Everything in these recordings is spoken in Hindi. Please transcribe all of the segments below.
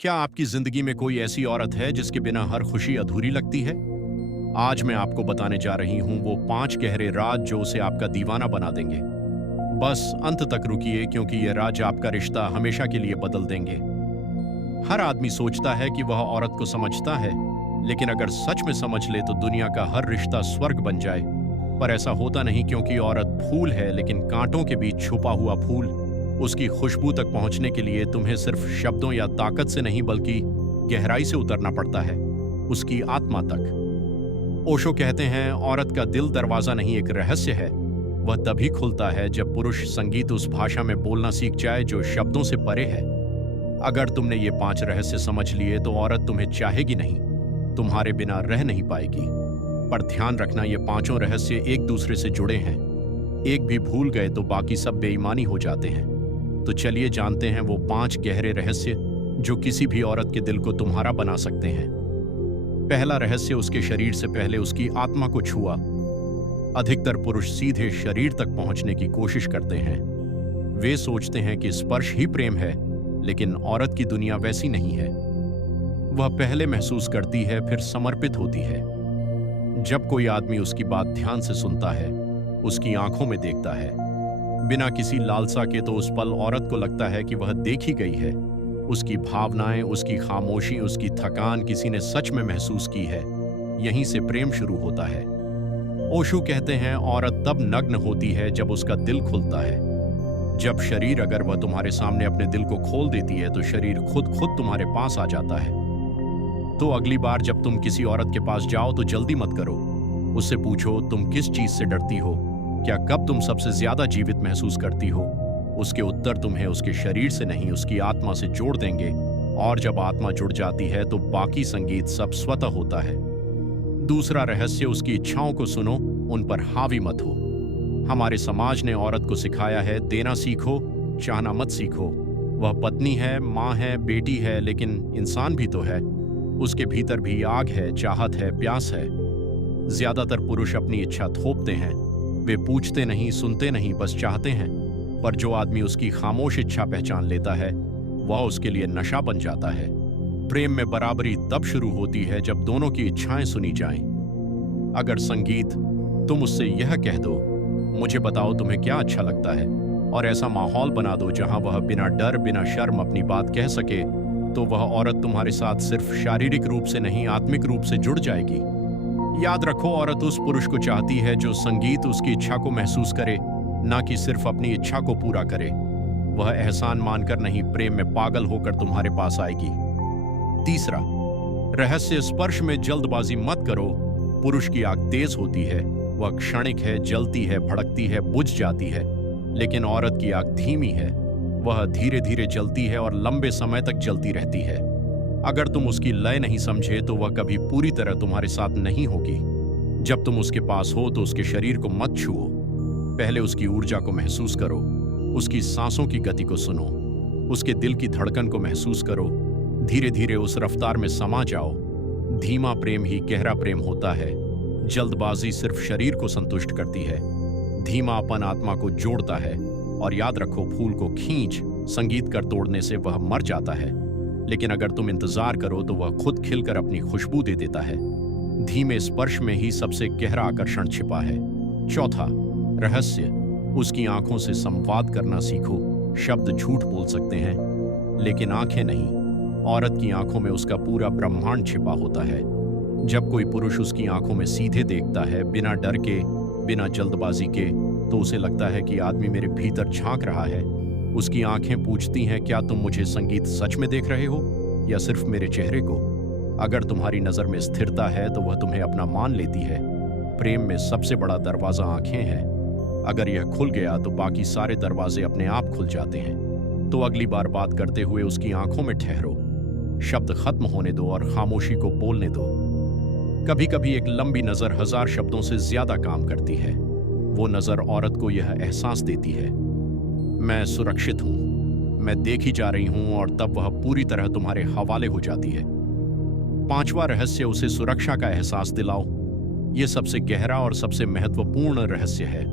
क्या आपकी जिंदगी में कोई ऐसी औरत है जिसके बिना हर खुशी अधूरी लगती है? आज मैं आपको बताने जा रही हूँ वो 5 गहरे राज जो उसे आपका दीवाना बना देंगे। बस अंत तक रुकिए क्योंकि ये राज आपका रिश्ता हमेशा के लिए बदल देंगे। हर आदमी सोचता है कि वह औरत को समझता है, लेकिन अगर सच में समझ ले तो दुनिया का हर रिश्ता स्वर्ग बन जाए। पर ऐसा होता नहीं क्योंकि औरत फूल है, लेकिन कांटों के बीच छुपा हुआ फूल। उसकी खुशबू तक पहुंचने के लिए तुम्हें सिर्फ शब्दों या ताकत से नहीं बल्कि गहराई से उतरना पड़ता है, उसकी आत्मा तक। ओशो कहते हैं, औरत का दिल दरवाजा नहीं एक रहस्य है। वह तभी खुलता है जब पुरुष संगीत उस भाषा में बोलना सीख जाए जो शब्दों से परे है। अगर तुमने ये 5 रहस्य समझ लिए तो औरत तुम्हें चाहेगी नहीं, तुम्हारे बिना रह नहीं पाएगी। पर ध्यान रखना, ये 5 रहस्य एक दूसरे से जुड़े हैं। एक भी भूल गए तो बाकी सब बेईमानी हो जाते हैं। तो चलिए जानते हैं वो 5 गहरे रहस्य जो किसी भी औरत के दिल को तुम्हारा बना सकते हैं। पहला रहस्य, उसके शरीर से पहले उसकी आत्मा को छुआ। अधिकतर पुरुष सीधे शरीर तक पहुंचने की कोशिश करते हैं। वे सोचते हैं कि स्पर्श ही प्रेम है, लेकिन औरत की दुनिया वैसी नहीं है। वह पहले महसूस करती है, फिर समर्पित होती है। जब कोई आदमी उसकी बात ध्यान से सुनता है, उसकी आंखों में देखता है, बिना किसी लालसा के, तो उस पल औरत को लगता है कि वह देखी गई है। उसकी भावनाएं, उसकी खामोशी, उसकी थकान किसी ने सच में महसूस की है। यहीं से प्रेम शुरू होता है। ओशो कहते हैं, औरत तब नग्न होती है जब उसका दिल खुलता है। जब शरीर, अगर वह तुम्हारे सामने अपने दिल को खोल देती है तो शरीर खुद तुम्हारे पास आ जाता है। तो अगली बार जब तुम किसी औरत के पास जाओ तो जल्दी मत करो। उससे पूछो, तुम किस चीज से डरती हो? क्या कब तुम सबसे ज्यादा जीवित महसूस करती हो? उसके उत्तर तुम्हें उसके शरीर से नहीं, उसकी आत्मा से जोड़ देंगे। और जब आत्मा जुड़ जाती है तो बाकी संगीत सब स्वतः होता है। दूसरा रहस्य, उसकी इच्छाओं को सुनो, उन पर हावी मत हो। हमारे समाज ने औरत को सिखाया है, देना सीखो, चाहना मत सीखो। वह पत्नी है, माँ है, बेटी है, लेकिन इंसान भी तो है। उसके भीतर भी आग है, चाहत है, प्यास है। ज्यादातर पुरुष अपनी इच्छा थोपते हैं। वे पूछते नहीं, सुनते नहीं, बस चाहते हैं। पर जो आदमी उसकी खामोश इच्छा पहचान लेता है, वह उसके लिए नशा बन जाता है। प्रेम में बराबरी तब शुरू होती है जब दोनों की इच्छाएं सुनी जाएं। अगर संगीत, तुम उससे यह कह दो, मुझे बताओ तुम्हें क्या अच्छा लगता है, और ऐसा माहौल बना दो जहां वह बिना डर, बिना शर्म अपनी बात कह सके, तो वह औरत तुम्हारे साथ सिर्फ शारीरिक रूप से नहीं, आत्मिक रूप से जुड़ जाएगी। याद रखो, औरत उस पुरुष को चाहती है जो संगीत उसकी इच्छा को महसूस करे, ना कि सिर्फ अपनी इच्छा को पूरा करे। वह एहसान मानकर नहीं, प्रेम में पागल होकर तुम्हारे पास आएगी। तीसरा रहस्य, स्पर्श में जल्दबाजी मत करो। पुरुष की आग तेज होती है, वह क्षणिक है, जलती है, भड़कती है, बुझ जाती है। लेकिन औरत की आग धीमी है, वह धीरे धीरे जलती है और लंबे समय तक जलती रहती है। अगर तुम उसकी लय नहीं समझे तो वह कभी पूरी तरह तुम्हारे साथ नहीं होगी। जब तुम उसके पास हो तो उसके शरीर को मत छुओ। पहले उसकी ऊर्जा को महसूस करो, उसकी सांसों की गति को सुनो, उसके दिल की धड़कन को महसूस करो। धीरे धीरे उस रफ्तार में समा जाओ। धीमा प्रेम ही गहरा प्रेम होता है। जल्दबाजी सिर्फ शरीर को संतुष्ट करती है, धीमापन आत्मा को जोड़ता है। और याद रखो, फूल को खींच, संगीत कर तोड़ने से वह मर जाता है, लेकिन अगर तुम इंतजार करो तो वह खुद खिलकर अपनी खुशबू दे देता है। धीमे स्पर्श में ही सबसे गहरा आकर्षण छिपा है। चौथा रहस्य, उसकी आंखों से संवाद करना सीखो। शब्द झूठ बोल सकते हैं, लेकिन आंखें नहीं। औरत की आंखों में उसका पूरा ब्रह्मांड छिपा होता है। जब कोई पुरुष उसकी आंखों में सीधे देखता है, बिना डर के, बिना जल्दबाजी के, तो उसे लगता है कि आदमी मेरे भीतर झांक रहा है। उसकी आंखें पूछती हैं, क्या तुम मुझे संगीत सच में देख रहे हो या सिर्फ मेरे चेहरे को? अगर तुम्हारी नजर में स्थिरता है तो वह तुम्हें अपना मान लेती है। प्रेम में सबसे बड़ा दरवाजा आंखें हैं। अगर यह खुल गया तो बाकी सारे दरवाजे अपने आप खुल जाते हैं। तो अगली बार बात करते हुए उसकी आंखों में ठहरो, शब्द खत्म होने दो और खामोशी को बोलने दो। कभी कभी एक लंबी नजर 1000 शब्दों से ज्यादा काम करती है। वो नजर औरत को यह एहसास देती है, मैं सुरक्षित हूं, मैं देखी जा रही हूं, और तब वह पूरी तरह तुम्हारे हवाले हो जाती है। पांचवा रहस्य, उसे सुरक्षा का एहसास दिलाओ। यह सबसे गहरा और सबसे महत्वपूर्ण रहस्य है।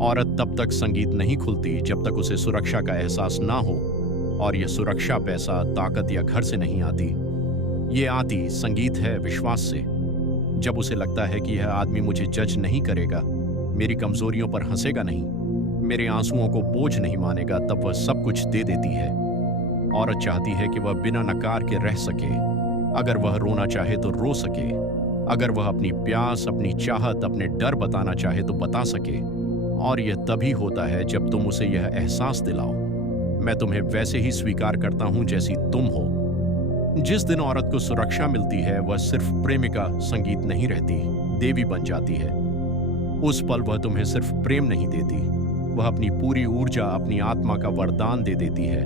औरत तब तक संगीत नहीं खुलती जब तक उसे सुरक्षा का एहसास ना हो। और यह सुरक्षा, पैसा, ताकत या घर से नहीं आती। ये आती संगीत है विश्वास से। जब उसे लगता है कि यह आदमी मुझे जज नहीं करेगा, मेरी कमजोरियों पर हंसेगा नहीं, मेरे आंसुओं को बोझ नहीं मानेगा, तब वह सब कुछ दे देती है। औरत चाहती है कि वह बिना नकार के रह सके। अगर वह रोना चाहे तो रो सके। अगर वह अपनी प्यास, अपनी चाहत, अपने डर बताना चाहे तो बता सके। और यह तभी होता है जब तुम उसे यह एहसास दिलाओ, मैं तुम्हें वैसे ही स्वीकार करता हूं जैसी तुम हो। जिस दिन औरत को सुरक्षा मिलती है, वह सिर्फ प्रेमिका संगीत नहीं रहती, देवी बन जाती है। उस पल वह तुम्हें सिर्फ प्रेम नहीं देती, वह अपनी पूरी ऊर्जा, अपनी आत्मा का वरदान दे देती है।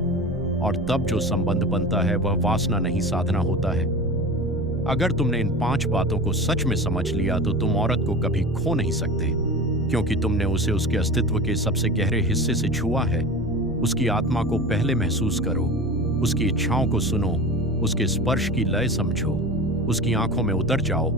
और तब जो संबंध बनता है वह वासना नहीं, साधना होता है। अगर तुमने इन 5 बातों को सच में समझ लिया तो तुम औरत को कभी खो नहीं सकते, क्योंकि तुमने उसे उसके अस्तित्व के सबसे गहरे हिस्से से छुआ है। उसकी आत्मा को पहले महसूस करो, उसकी इच्छाओं को सुनो, उसके स्पर्श की लय समझो, उसकी आंखों में उतर जाओ